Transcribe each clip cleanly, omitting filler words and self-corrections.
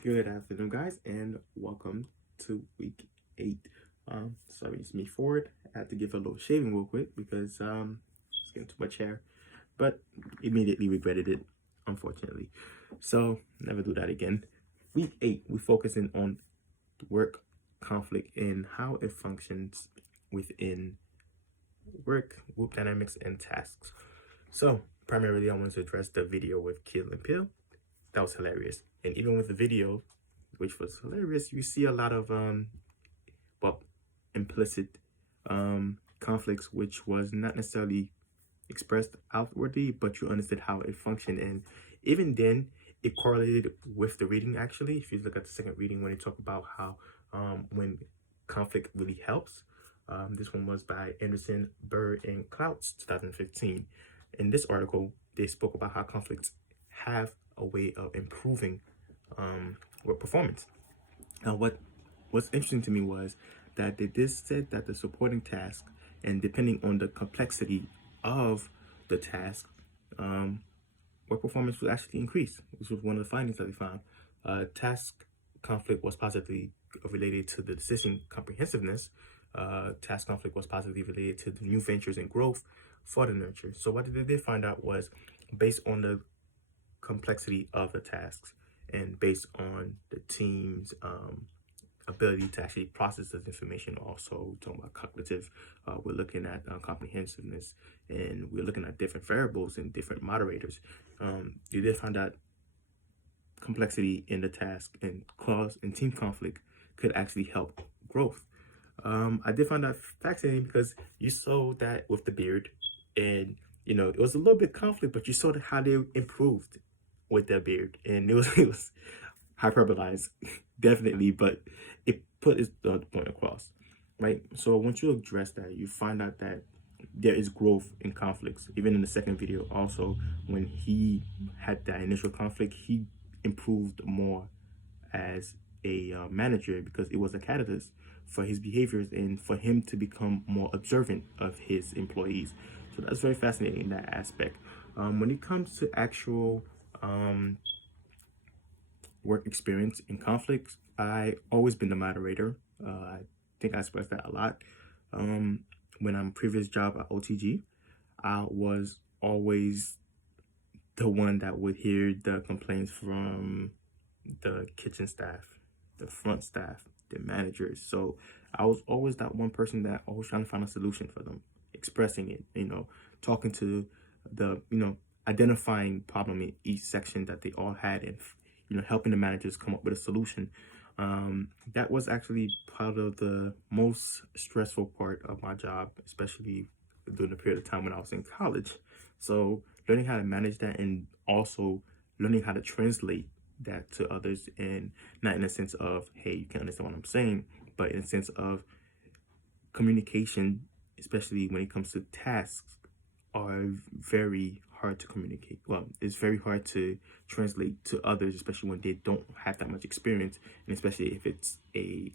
Good afternoon, guys, and welcome to week 8. Sorry, it's me, Ford. I had to give a little shaving real quick because it's getting too much hair, but immediately regretted it, unfortunately. So never do that again. Week 8, we're focusing on work conflict and how it functions within work, group dynamics, and tasks. So primarily, I wanted to address the video with Kill and Pill. That was hilarious, and even with the video, which was hilarious, you see a lot of well, implicit conflicts, which was not necessarily expressed outwardly, but you understood how it functioned. And even then, it correlated with the reading. Actually, if you look at the second reading, when they talk about how when conflict really helps. This one was by Anderson, Bird, and Clouts, 2015. In this article, they spoke about how conflicts have a way of improving work performance. Now, what's interesting to me was that they did said that the supporting task, and depending on the complexity of the task, work performance would actually increase. This was one of the findings that they found. Task conflict was positively related to the decision comprehensiveness. Task conflict was positively related to the new ventures and growth for the nurture. So what they did find out was based on the complexity of the tasks and based on the team's ability to actually process this information. Also talking about cognitive, we're looking at comprehensiveness, and we're looking at different variables and different moderators. You did find out complexity in the task and cause and team conflict could actually help growth. I did find that fascinating because you saw that with the beard, and it was a little bit conflict, but you saw how they improved with their beard, and it was hyperbolized, definitely, but it put its point across, right? So once you address that, you find out that there is growth in conflicts. Even in the second video, also, when he had that initial conflict, he improved more as a manager because it was a catalyst for his behaviors and for him to become more observant of his employees. So that's very fascinating in that aspect. When it comes to actual work experience in conflicts, I always been the moderator. I think I expressed that a lot. When I'm previous job at OTG, I was always the one that would hear the complaints from the kitchen staff, the front staff, the managers. So I was always that one person that always trying to find a solution for them, expressing it, talking to the, identifying problem in each section that they all had, and helping the managers come up with a solution. That was actually part of the most stressful part of my job, especially during the period of time when I was in college. So learning how to manage that, and also learning how to translate that to others, and not in a sense of, hey, you can't understand what I'm saying, but in a sense of communication, especially when it comes to tasks, are very hard to communicate. Well, it's very hard to translate to others, especially when they don't have that much experience, and especially if it's a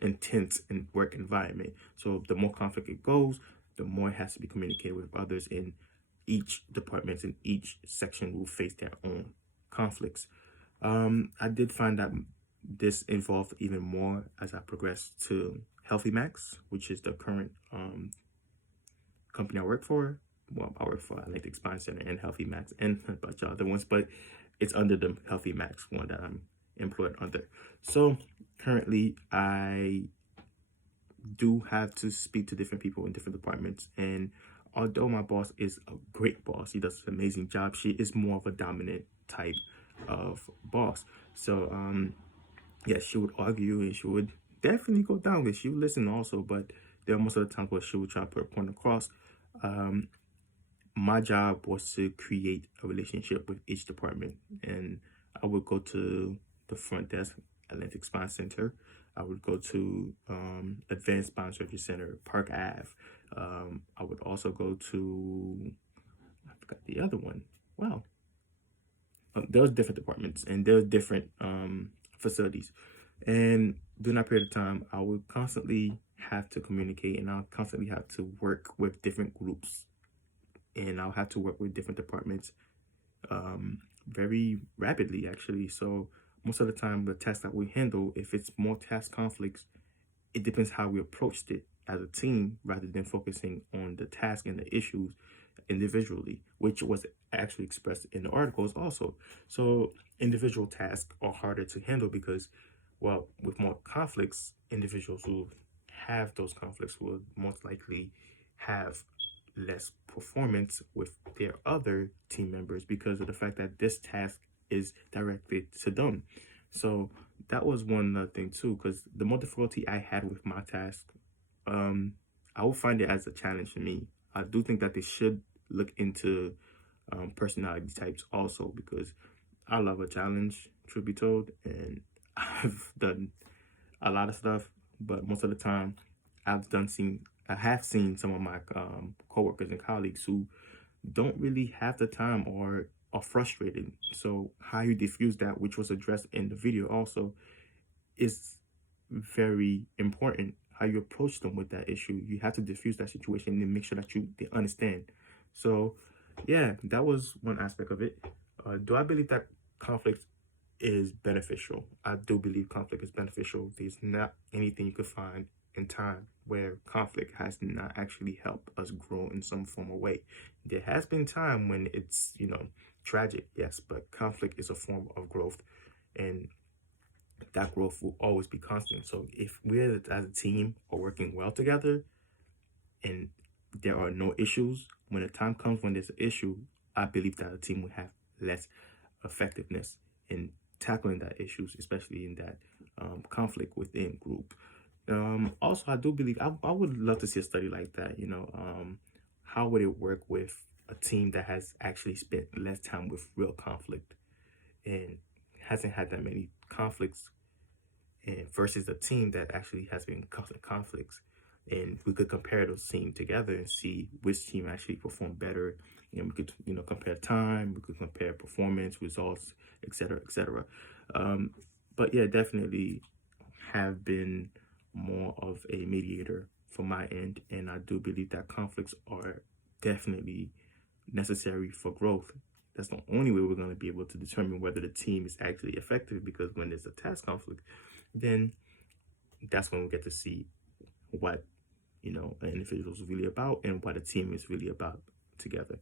intense and work environment. So the more conflict it goes, the more it has to be communicated with others in each department, and each section will face their own conflicts. I did find that this involved even more as I progressed to Healthy Max, which is the current company I work for. Well, I work for Atlantic Spine Center and Healthy Max and a bunch of other ones, but it's under the Healthy Max one that I'm employed under. So currently, I do have to speak to different people in different departments, and although my boss is a great boss, he does an amazing job, she is more of a dominant type of boss. So yeah, she would argue, and she would definitely go down with, she would listen also, but there are most of the times where she would try to put a point across. My job was to create a relationship with each department, and I would go to the front desk, Atlantic Spine Center. I would go to Advanced Spine Surgery Center, Park Ave. I would also go to, I forgot the other one. Wow. There was different departments, and there was different facilities. And during that period of time, I would constantly have to communicate, and I'll constantly have to work with different groups, and I'll have to work with different departments very rapidly, actually. So most of the time the tasks that we handle, if it's more task conflicts, it depends how we approached it as a team rather than focusing on the task and the issues individually, which was actually expressed in the articles also. So individual tasks are harder to handle because, well, with more conflicts, individuals who have those conflicts will most likely have less performance with their other team members because of the fact that this task is directed to them. So that was one thing too, because the more difficulty I had with my task, I would find it as a challenge for me. I do think that they should look into personality types also because I love a challenge, truth be told, and I've done a lot of stuff, but most of the time, I have seen some of my coworkers and colleagues who don't really have the time or are frustrated. So how you diffuse that, which was addressed in the video also, is very important. How you approach them with that issue, you have to diffuse that situation and make sure that they understand. So yeah, that was one aspect of it. Do I believe that conflict is beneficial? I do believe conflict is beneficial. There's not anything you could find in time where conflict has not actually helped us grow in some form or way. There has been time when it's, tragic, yes, but conflict is a form of growth, and that growth will always be constant. So if we're as a team are working well together and there are no issues, when the time comes when there's an issue, I believe that a team will have less effectiveness in tackling that issues, especially in that conflict within group. Also, I do believe I would love to see a study like that. How would it work with a team that has actually spent less time with real conflict and hasn't had that many conflicts, and versus a team that actually has been constant conflicts, and we could compare those teams together and see which team actually performed better. We could compare time, we could compare performance, results, etc., etc. But yeah, definitely have been more of a mediator from my end, and I do believe that conflicts are definitely necessary for growth. That's the only way we're going to be able to determine whether the team is actually effective, because when there's a task conflict, then that's when we get to see what an individual is really about and what a team is really about together.